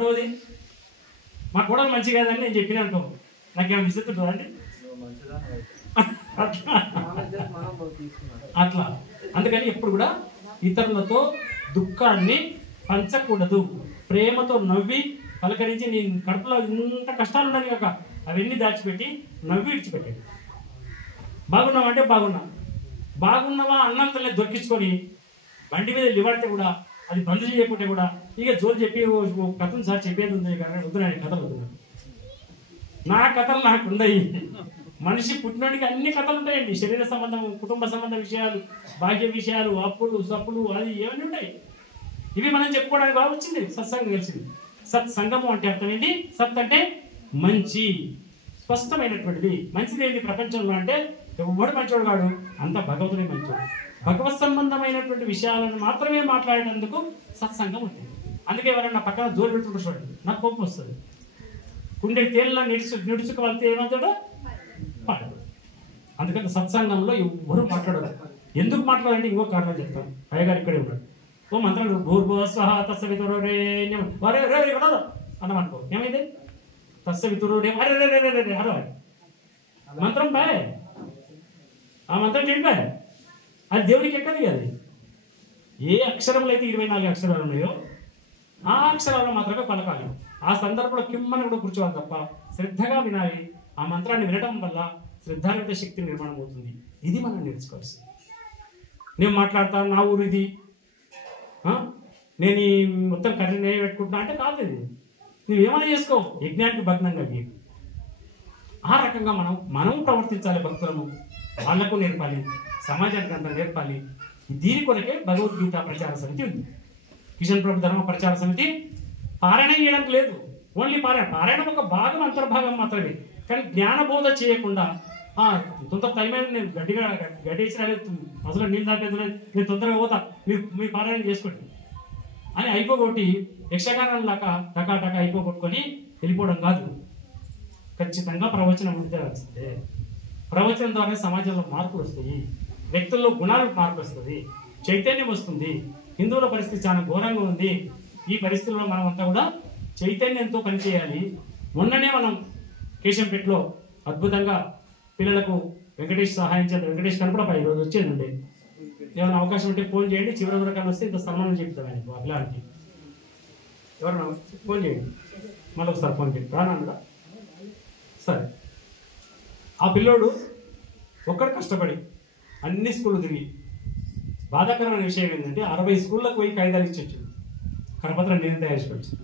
రోజు మా కోడలు మంచి కాదని నేను చెప్పిన అనుకో నాకేమైనా విసుగుతుంటుందా అండి అట్లా. అందుకని ఎప్పుడు కూడా ఇతరులతో దుఃఖాన్ని పంచకూడదు. ప్రేమతో నవ్వి పలకరించి నీ కడుపులో ఇంత కష్టాలు ఉన్నాయి కాక అవన్నీ దాచిపెట్టి నవ్వి విడిచిపెట్టాడు. బాగున్నావా అంటే బాగున్నావా అన్నంతలే దొరికించుకొని బండి మీద లివాడితే కూడా అది బంద్ చేయకుంటే కూడా ఇక జోలు చెప్పి కథను సార్ చెప్పేది ఉంది కానీ వద్దున్నాయి కథలు వద్దున్నాడు. నా కథలు నాకు ఉన్నాయి. మనిషి పుట్టినోడికి అన్ని కథలు ఉంటాయండి. శరీర సంబంధం, కుటుంబ సంబంధ విషయాలు, భాగ్య విషయాలు, అప్పులు సప్పులు అది ఏమన్నీ ఉంటాయి. ఇవి మనం చెప్పుకోవడానికి బాగా వచ్చింది సత్సంగం కలిసింది. సత్సంగము అంటే అర్థమైంది. సత్ అంటే మంచి, స్పష్టమైనటువంటిది. మంచిది ఏంటి ప్రపంచంలో అంటే ఎవడు మంచోడు కాడు, అంత భగవంతుడే మంచోడు. భగవత్ సంబంధమైనటువంటి విషయాలను మాత్రమే మాట్లాడేందుకు సత్సంగం ఉంటుంది. అందుకే ఎవరైనా పక్కన జోరు పెట్టుకుంటూ చూడండి, నాకు కోపం వస్తుంది. కుండే తేళ్ళ నిడుచుకు వెళ్తే ఏమవుతాడో పాడదు. అందుకని సత్సంగంలో ఎవరు మాట్లాడరు. ఎందుకు మాట్లాడాలంటే ఇంకో కారణం చెప్తాను. అయ్యగారు ఇక్కడే ఉన్నాడు. ఓ మంత్రం భూర్భువస్వః తస్సవితుర్వరేణ్యం వరే రే ఉండదు అన్నమనుకో ఏమైంది తస్సవితుర్వరేణ్యం అరే రే రే రే రే అరే మంత్రం బాయ్, ఆ మంత్రం చెడిపాయ్. అది దేవుడికి ఎక్కది. అది ఏ అక్షరములు అయితే 24 అక్షరాలు ఉన్నాయో ఆ అక్షరాలు మాత్రమే పలకాలి. ఆ సందర్భంలో కిమ్మని కూడా కూర్చోవాలి తప్ప శ్రద్ధగా వినాలి. ఆ మంత్రాన్ని వినడం వల్ల శ్రద్ధాయుత శక్తి నిర్మాణం అవుతుంది. ఇది మనం నేర్చుకోవాల్సింది. నేను మాట్లాడతాను నా ఊరు ఇది, నేను ఈ మొత్తం కర్రీ నేను పెట్టుకుంటున్నా అంటే కాదు. ఇది నువ్వేమైనా చేసుకో, యజ్ఞానికి భగ్నంగా గీకు. ఆ రకంగా మనం ప్రవర్తించాలి. భక్తులను వాళ్లకు నేర్పాలి, సమాజానికి అంతా నేర్పాలి. దీని కొరకే భగవద్గీత ప్రచార సమితి ఉంది. కిషన్ ప్రభు ధర్మ ప్రచార సమితి పారాయణం చేయడానికి లేదు. ఓన్లీ పారాయణం ఒక భాగం, అంతర్భాగం మాత్రమే. కానీ జ్ఞానబోధ చేయకుండా తొందర టైం అయినా నేను గడ్డి వేసి రాలేదు, అసలు నీళ్ళు దాపేది లేదు, నేను తొందరగా పోతా, మీరు పారాయణం చేసుకోండి అని అయిపోగొట్టి యక్షగానం లాగా టకా టకా అయిపోగొట్టుకొని వెళ్ళిపోవడం కాదు. ఖచ్చితంగా ప్రవచనం ఉంటే వస్తుంది. ప్రవచనం ద్వారా సమాజంలో మార్పులు వస్తాయి, వ్యక్తుల్లో గుణాలకు మార్పు వస్తుంది, చైతన్యం వస్తుంది. హిందువుల పరిస్థితి చాలా ఘోరంగా ఉంది. ఈ పరిస్థితుల్లో మనం అంతా కూడా చైతన్యంతో పనిచేయాలి. మొన్ననే మనం కేశంపేటలో అద్భుతంగా పిల్లలకు వెంకటేష్ సహాయం చేద్దాం. వెంకటేష్ కనపడపా ఈరోజు వచ్చేదండి. ఏమైనా అవకాశం ఉంటే ఫోన్ చేయండి. చివరి వరకు వస్తే ఇంత సన్మానం చెప్తాం ఆయనకు. ఆ పిల్లలకి ఎవరైనా ఫోన్ చేయండి, మళ్ళీ ఒకసారి ఫోన్ చేయండి రానా. సరే, ఆ పిల్లోడు ఒక్కడు కష్టపడి అన్ని స్కూళ్ళు తిరిగి, బాధాకరమైన విషయం ఏంటంటే 60 స్కూళ్ళకు పోయి కాగితాలు ఇచ్చి వచ్చింది. కరపత్రం నేను తయారు చేసి వచ్చింది.